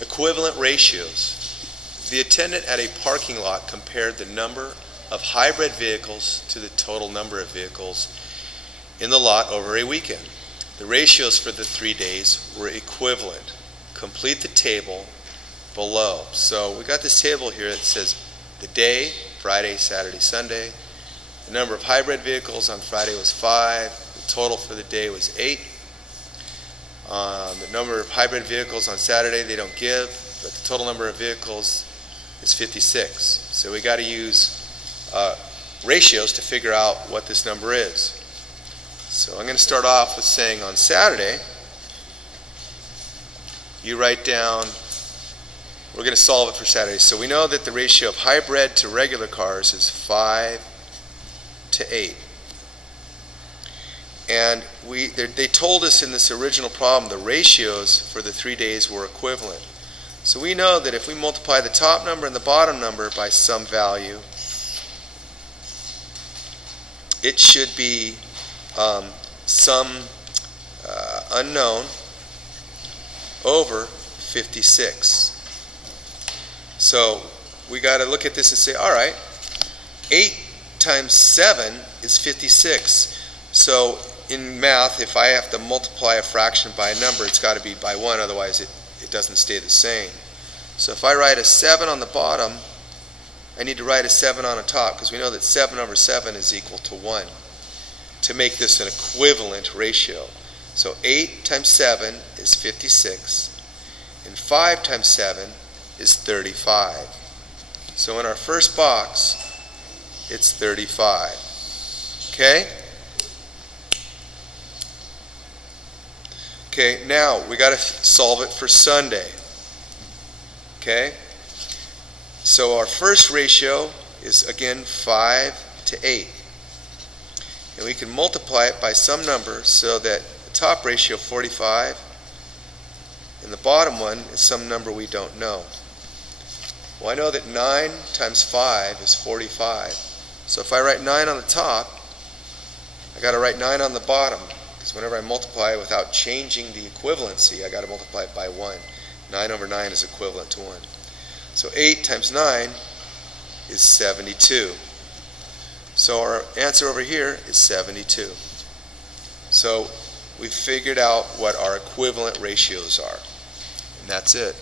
Equivalent ratios. The attendant at a parking lot compared the number of hybrid vehicles to the total number of vehicles in the lot over a weekend. The ratios for the 3 days were equivalent. Complete the table below. So we got this table here that says the day, Friday, Saturday, Sunday. The number of hybrid vehicles on Friday was 5. The total for the day was 8. The number of hybrid vehicles on Saturday they don't give, but the total number of vehicles is 56. So we got to use ratios to figure out what this number is. So I'm going to start off with saying on Saturday, you write down, we're going to solve it for Saturday. So we know that the ratio of hybrid to regular cars is 5 to 8. And they told us in this original problem the ratios for the 3 days were equivalent. So we know that if we multiply the top number and the bottom number by some value, it should be some unknown over 56. So we got to look at this and say, all right, 8 times 7 is 56. So in math, if I have to multiply a fraction by a number, it's got to be by 1, otherwise it doesn't stay the same. So if I write a 7 on the bottom, I need to write a 7 on the top, because we know that 7 over 7 is equal to 1 to make this an equivalent ratio. So 8 times 7 is 56, and 5 times 7 is 35. So in our first box, it's 35. Okay? Okay, now we got to solve it for Sunday. Okay? So our first ratio is again 5 to 8. And we can multiply it by some number so that the top ratio, 45, and the bottom one is some number we don't know. Well, I know that 9 times 5 is 45. So if I write 9 on the top, I got to write 9 on the bottom, because whenever I multiply without changing the equivalency, I got to multiply it by 1. 9 over 9 is equivalent to 1. So 8 times 9 is 72. So our answer over here is 72. So we figured out what our equivalent ratios are. And that's it.